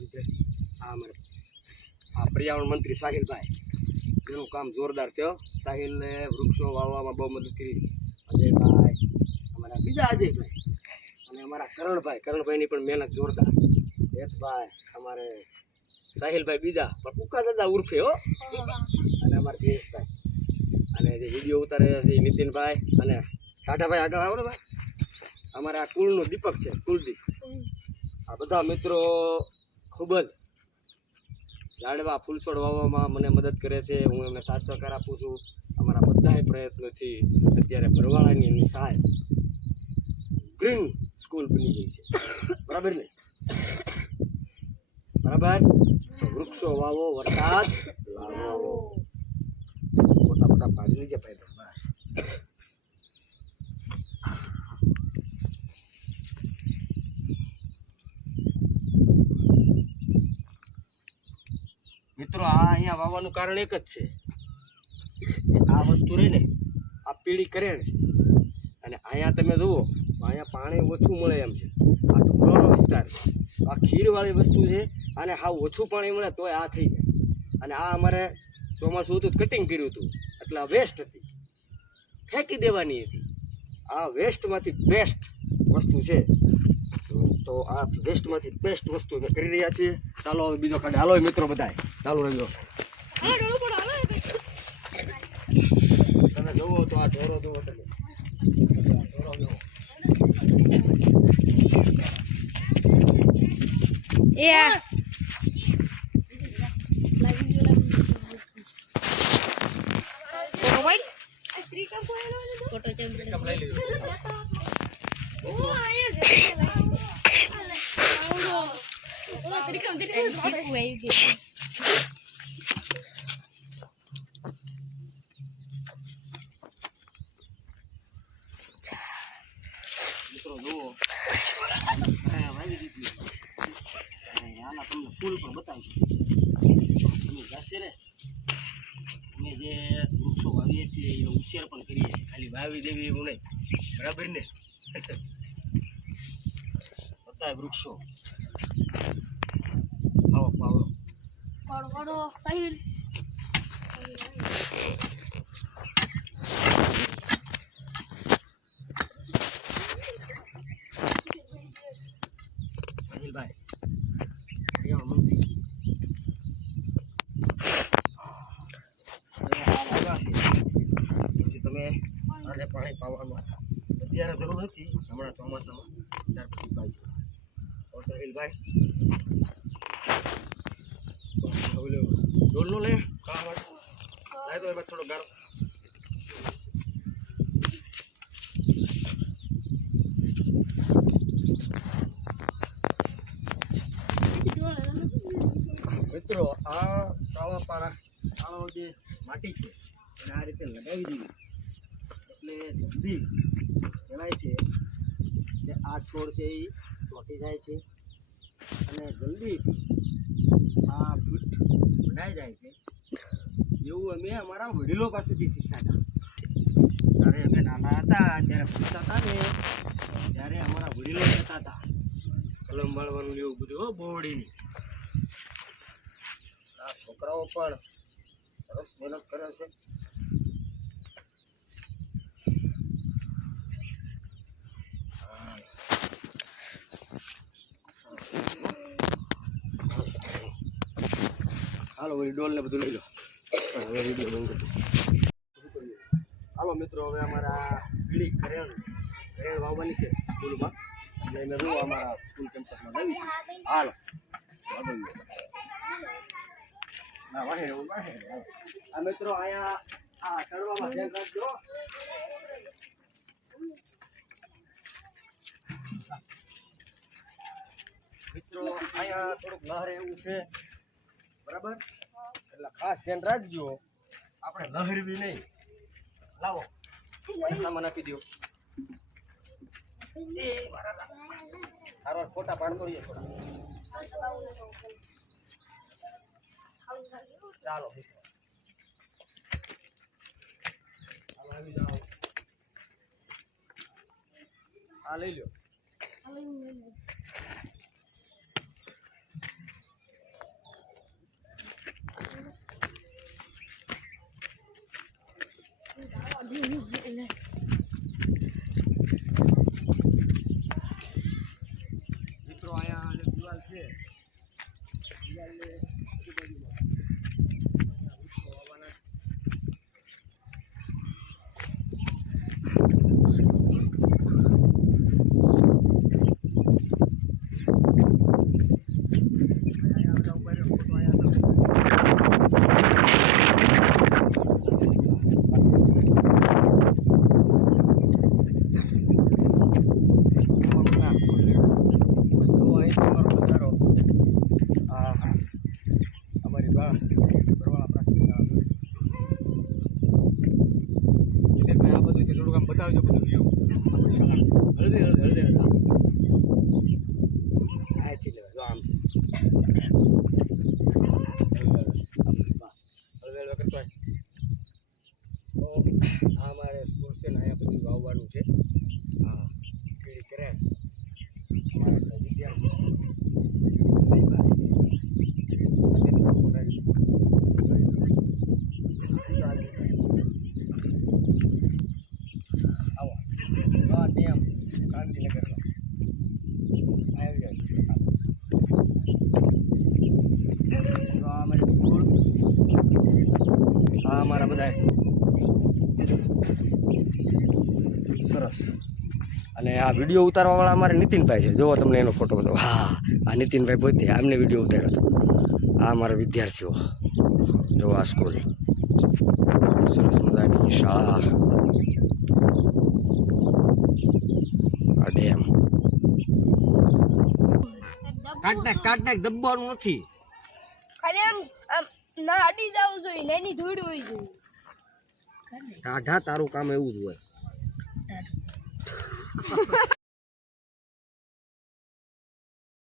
લીધે આ પર્યાવરણ મંત્રી સાહિલભાઈ એનું કામ જોરદાર છે. સાહિલને વૃક્ષો વાવવામાં બહુ મદદ કરી. અજયભાઈ, અમારા બીજા અજયભાઈ અને અમારા કરણભાઈની પણ મહેનત જોરદાર. હેતભાઈ, અમારે સાહિલભાઈ બીજા પણ ઉકા દાદા ઉર્ફે હો, અને અમારા જયેશભાઈ, અને જે વિડીયો ઉતારે છે નીતિનભાઈ અને ટાટાભાઈ. આગળ આવો ને ભાઈ, અમારા આ કુળનું દીપક છે, કુલદીપ. આ બધા મિત્રો ખૂબ જ ઝાડવા ફૂલછોડ વાવવામાં મને મદદ કરે છે. હું એમને સાથ સહકાર આપું છું. અમારા બધા પ્રયત્નોથી અત્યારે ભરવાડાની સહાય ગ્રીન સ્કૂલ બની ગઈ છે. બરાબર ને? બરાબર. વૃક્ષો વાવો, વરસાદ લાવો. મોટા મોટા પાડી લીજે ભાઈ. બસ મિત્રો, આ અહીંયા વાવવાનું કારણ એક જ છે. આ વસ્તુ રહી ને, આ પીળી કરેણ છે, અને અહીંયા તમે જુઓ અહીંયા પાણી ઓછું મળે એમ છે. આ ડુંગરોનો વિસ્તાર છે, આ ખીરવાળી વસ્તુ છે, અને હાવ ઓછું પાણી મળે તોય આ થઈ જાય. અને આ અમારે ચોમાસું હતું કટિંગ કર્યું હતું, એટલે આ વેસ્ટ હતી, ફેંકી દેવાની હતી. આ વેસ્ટમાંથી બેસ્ટ વસ્તુ છે. તો આ વેસ્ટમાંથી બેસ્ટ વસ્તુ અમે કરી રહ્યા છીએ. ચાલો હવે બીજો કાઢે. હાલો મિત્રો, બધા ચાલુ રહેજો. તમે જોવો તો આ ઢોરો જોવો, તમે ઢોરો જોવો. મિત્રો જુઓ, વાવી દીધી. આના તમને ફૂલ પણ બતાવશું. તમે જશે ને, અમે જે વૃક્ષો વાવીએ છીએ એનો ઉછેર પણ કરીએ છીએ. ખાલી વાવી દેવી એવું નહીં. બરાબર ને? બધા વૃક્ષો આવો પાવડો સાહિલ. સાહિલભાઈ મંત્રી તમે આને પાણી પાવાનું અત્યારે જરૂર નથી, હમણાં ચોમાસામાં ત્યાર પછી પાઈશું. સાહિલભાઈ ડોલ નો લે લાય તો એમાં થોડો ગારો. મિત્રો, આ કાળા પારા કાળો જે માટી છે એને આ રીતે લગાવી દીધી એટલે જલ્દી કહેવાય છે કે આ છોડ છે એ ચોંટી જાય છે, અને જલ્દી આ ફૂટ બનાઈ જાય છે. એવું અમે અમારા વડીલો પાસેથી શીખ્યા હતા. જ્યારે અમે નાના હતા ત્યારે પૂછતા હતા ને, ત્યારે અમારા વડીલો કહેતા હતા કલમ વાળવાનું એવું બધું. હો બોવડીની આ છોકરાઓ પણ સરસ મહેનત કરે છે. હાલો વળી ડોલ ને બધું લઈ લો. હવે વિડીયો બંધ કરી. હાલો મિત્રો, હવે અમારા પીળી કરેણ વાવવાની છે સ્કૂલમાં, એટલે અમે રૂ અમારા સ્કૂલ કેમ્પસમાં લાવી છે. હાલો ના વાહે એવું વાહે. આ મિત્રો અહીંયા આ ચડવામાં ધ્યાન રાખજો. મિત્રો અહીંયા થોડુંક લહેર એવું છે, બરાબર? એટલે ખાસ ધ્યાન રાખજો, આપણે લહેરવી નહીં. લાવો સામાન આપી દો. સારો ફોટા પાડતો રહીએ થોડા. ચાલો આવી જાઓ. આ લઈ લો. મિત્રો અહીંયા જે દિવાલ છે દિવાલને આજુબાજુમાં વૃક્ષો વાવવાના અમારી બા બરવાળા પ્રાથમિક શાળા આ બધું છે થોડુંક આમ બતાવજો બધું વ્યૂ આપણી શાળા હળદે હળદે હતા આથી લેવા જો આમ હળદે હળદે કરતો તો આ અમારે સ્કૂલ છે ને અહીંયા બધું વાવવાનું છે હા કેળી કરે અમારા વિદ્યાર્થી અમારા બધા સરસ અને આ વિડીયો ઉતારવાવાળા અમારે નીતિનભાઈ છે જુઓ તમને એનો ફોટો બધો હા આ નીતિનભાઈ પોતે આમને વિડીયો ઉતાર્યો હતો આ અમારા વિદ્યાર્થીઓ જો આ સ્કૂલ સરસ મજાની શાળા આ ડેમ કાટ નાખ દબવાનું નથી ખાલી આમ ના અડી જવું જોઈએ ને એની ધૂળ હોવી જોઈએ ટાઢા તારું કામ એવું જ હોય